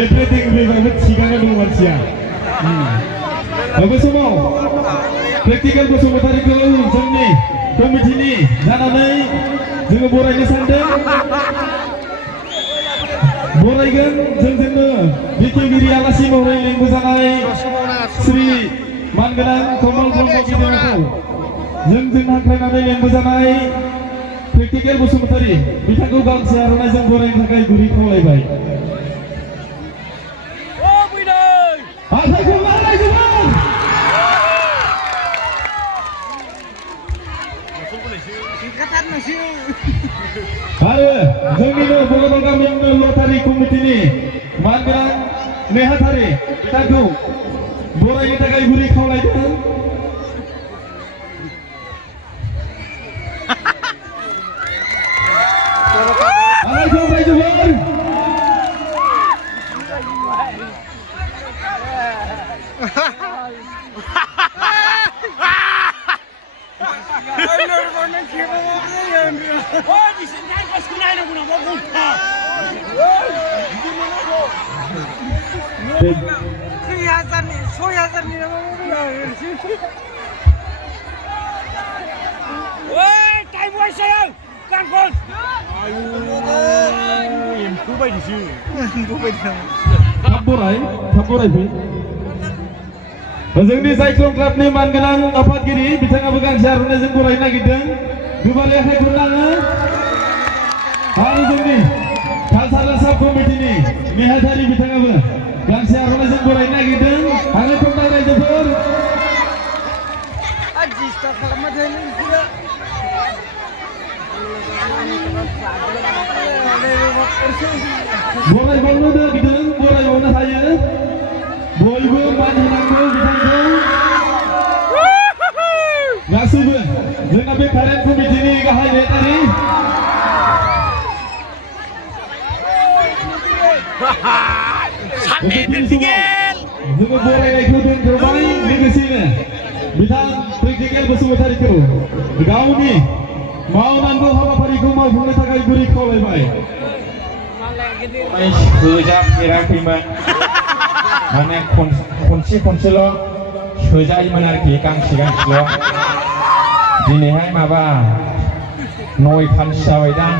everything बेबाबो थिगानो दं मानसिया बे समाव प्रेक्टिकेल बसुमतारीखौ जोंनि कमिटिनि जानानै जोङो बरायनो सानदों बरायगोन जोंजोंनो बिखेगिरि आलासि महरै लेंबोजानाय श्री मानगोनां कमल ब्रह्म गिदिरखौ जोंजों हांख्रायनानै लेंबोजानाय प्रेक्टिकेल बसुमतारी बिथांखौ गांसे आर'नाइजों बरायनो थाखाय गुरै खावलायबाय आरो जोंनिनो बर'बां गामियावनो लटारि कमिटिनि मानगोनां नेहाथारि बिथांखौ बरायनो थाखाय गुरै खावलायदों जोंनि जायख्लं क्लाबनि मानगोनां आफादगिरि बिथाङाबो गांसे आर'नाइजों बरायनो नागिरदों गोबारै आखाइ खनलाङो आरो जोंनि कालसारेल साब कमिटिनि नेहाथारि बिथाङाबो गांसे आर'नाइजों बरायनो नागिरदों आरो खन्थाइ रायजोफोर बरायबावनो नागिरदों बरायबावनो हायो बयबो मान होनांगौ बिथांखौ गासैबो जोंना बे पेरेन्ट कमिटिनि गाहाय नेहाथारि जोङो बरायनायखौ दोनथ'बाय लोगोसेनो बिथां प्रेक्टिकेल बसुमतारीखौ गावनि मावनांगौ हाबाफारिखौ मावफुंनो थाखाय गुरै खावलायबाय सोजाफेराखैमोन माने खनसेल' सोजायोमोन आरोखि गांसे गांसेल' दिनैहाय माबा 9 फान्स जाबायदां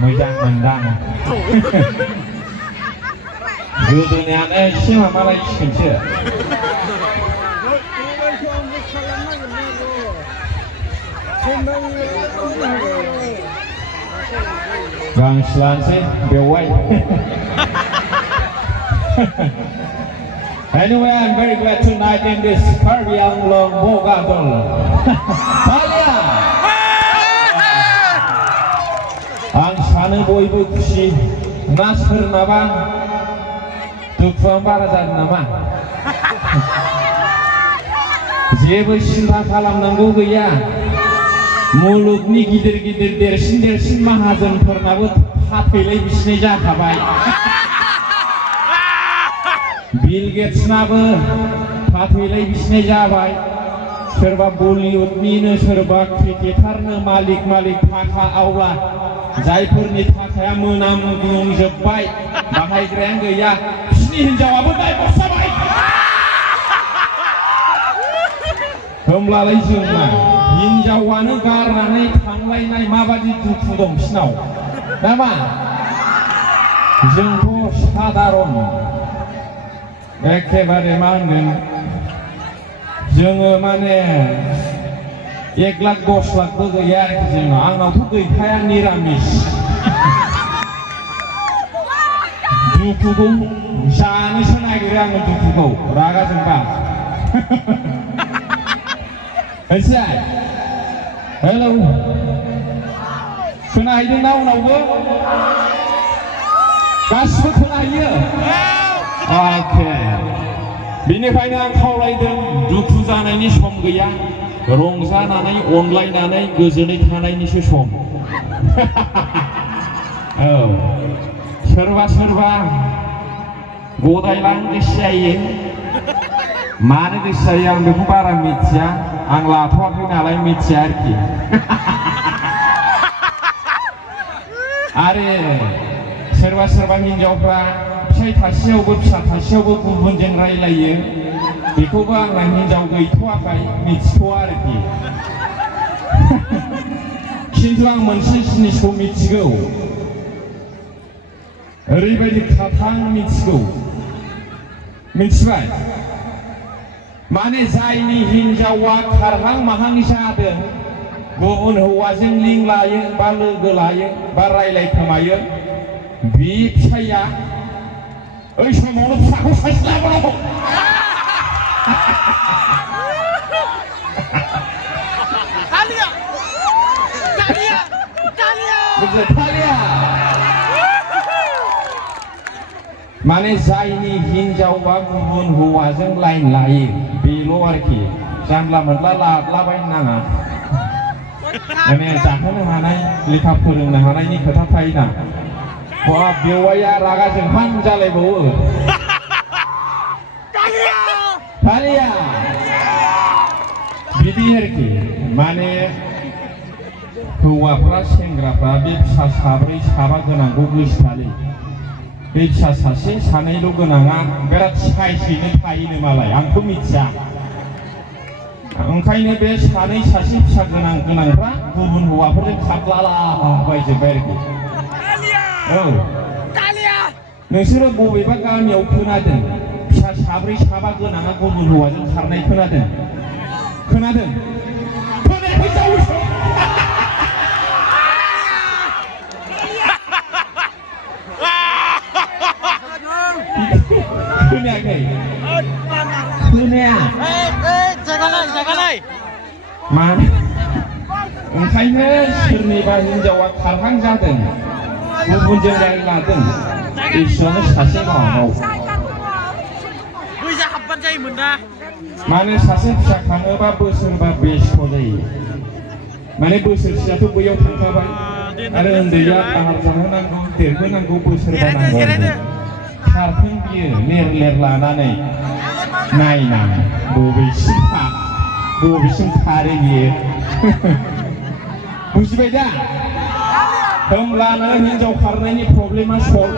मोजां मोनदां गोदोनायानो एसे माबालायसिगोनसो गांसे लानोसै बेवहाय Anyway, I'm very glad tonight in this Karbi Anglong Bogadol. Ang सानो बयबो खुसि ना सोरनाबा दुखुआ बारा जादों नामा जेबो सिन्था खालामनांगौ गैया मुलुगनि गिदिर गिदिर देरसिन माहाजोनफोरनाबो फाथैलाय बिसिनाय जाखाबाय बिल गेट्सनाबो फाथैलाय बिसिनाय जाबाय सोरबा बलिउडनिनो सोरबा क्रिकेटारनो मालिक थाखा आवला जायफोरनि थाखाया मोनामग्लुंजोब्बाय बाहायग्रायानो गैया बिसिनि हिनजावाबो डाइभर्स जाबाय होमब्लालाय जोंना हिनजावानो गारनानै थांलायनाय माबादि दुखु दं बिसिनाव नामा जोंथ' साधारन एखेबारे मा होनगोन जोङो माने 1 लाख 10 लाखबो गैया आरोखि जोंनाव आंनावथ' गैखाया निरामिस दुखुखौ जानोसो नागिरो आङो दुखुखौ रागा जोंबा मिथिबाय हेलौ खोनाहैदोंना उनावबो गासिबो खोनाहैयो अके बेनिखायनो आं खावलायदों दुखु जानायनि सम गैया रंजानानै अनलायनानै गोजोनै थानायनिसो सम औ सोरबा गदायलांनो गोसो जायो मानो गोसो जायो आं बेखौ बारा मिथिया आं लाथ'वाखै नालाय मिथिया आरोखि सोरबा सोरबा हिनजावफ्रा फिसाइ थासेयावबो फिसा थासेयावबो गुबुनजों रायलायो बेखौबो आंना हिनजाव गैथ'वाखै मिथिथ'आ आरोखि खिन्थु आं मोनसे जिनिसखौ मिथिगौ ओरैबायदि खाथां मिथिगौ मिथिबाय माने जायनि हिनजावा खारहां माहां जादों गुबुन हौवाजों लिं लायो बा लोगो लायो बा रायलायखोमायो बे फिसाइया ओइ समावनो फिसाखौ साइज लाबोनांगौ माने जायनि हिनजावा गुबुन हौवाजों लाइन लायो बेल' आरोखि जानला मोनला लादलाबायनो नाङा माने जाहोनो हानाय लेखा फोरोंनो हानायनि खोथा थायोना बा बेवाइया रागा जोंहां जालायबावो फालिया बिदि आरोखि माने हौवाफ्रा सेंग्राफ्रा बे फिसा साब्रै साबा गोनांखौ गोसोखालि बे फिसा सासे सानैल' गोनाङा बिराद साइसैनो थायोनो मालाय आंथ' मिथिया ओंखायनो बे सानै सासे फिसा गोनांफ्रा गुबुन हौवाफोरजों खारलालाबायजोब्बाय आरोखि औ नोंसोरो बबेबा गामियाव खोनादों फिसा साब्रै साबा गोनाङा गुबुन हौवाजों खारनाय खोनादों खोनायाखै खोनाया माने ओंखायनो सोरनिबा हिनजावा खारहां जादों गुबुनजों रायलादों एसेयावनो सासे मावाव माने सासे फिसा खाङोबा बोसोरबा बेस्थ' जायो माने बोसोरसेयाथ' बैयाव थांखाबाय आरो उन्दैया दाहार जाहोनांगौ देरहोनांगौ बोसोरबा नांगौ खारथों बियो लेर लानानै नायना बबेसिम खारो बियो बुजिबाय दा होमब्लानो हिनजाव खारनायनि प्रब्लेमा सल्भ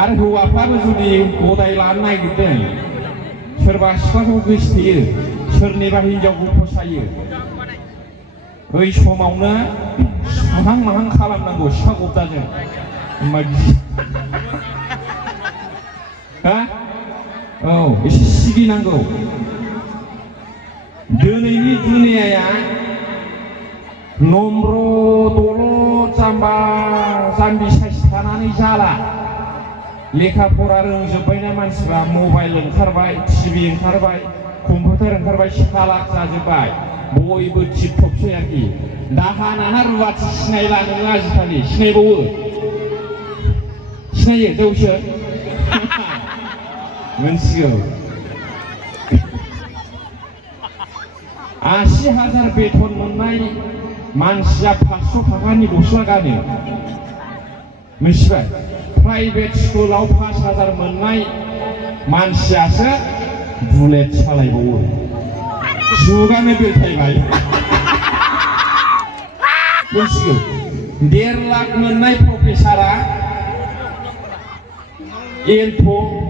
आरो हौवाफ्राबो जुदि गदाय लानो नागिरदों सोरबा सिख्लाखौ गोसोथोयो सोरनिबा हिनजावखौ फसायो बै समावनो सुहां माहां खालामनांगौ सिखा गब्दाजों औ एसे सिगिनांगौ दिनैनि दुनियाया नम्र दलद जाम्बा जाम्बि साइस थानानै जाला लेखा फरा रोंजोब्बायना मानसिफ्रा मबाइल ओंखारबाय टिभि ओंखारबाय कम्पिउटार ओंखारबाय सालाक जाजोब्बाय बयबो टिपटपसै आरोखि दाहा नाहा रुवाथि सिनायला नोङो आजिखालि सिनायबावो सिनायो जौसो मोनसिगौ 80,000 बेथन मोननाय मानसिया 500 थाखानि गस्ला गानो मिथिबाय प्राइभेट स्कुलाव 5,000 मोननाय मानसियासो बुलेट सालायबावो जुगानो बेलथायबाय मिथिगौ 1.5 लाख मोननाय प्रफेसारा एल्ट'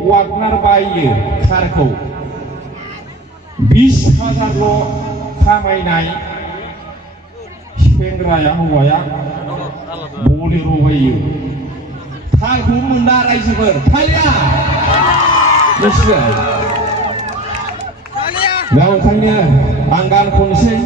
वागनार बायो कारखौ 20,000ल' खामायनाय सेंग्राया हौवाया बलेर' बायो थालखौ मोनला रायजोफोर थालिया मिथिबाय दा ओंखायनो आं गान खननोसै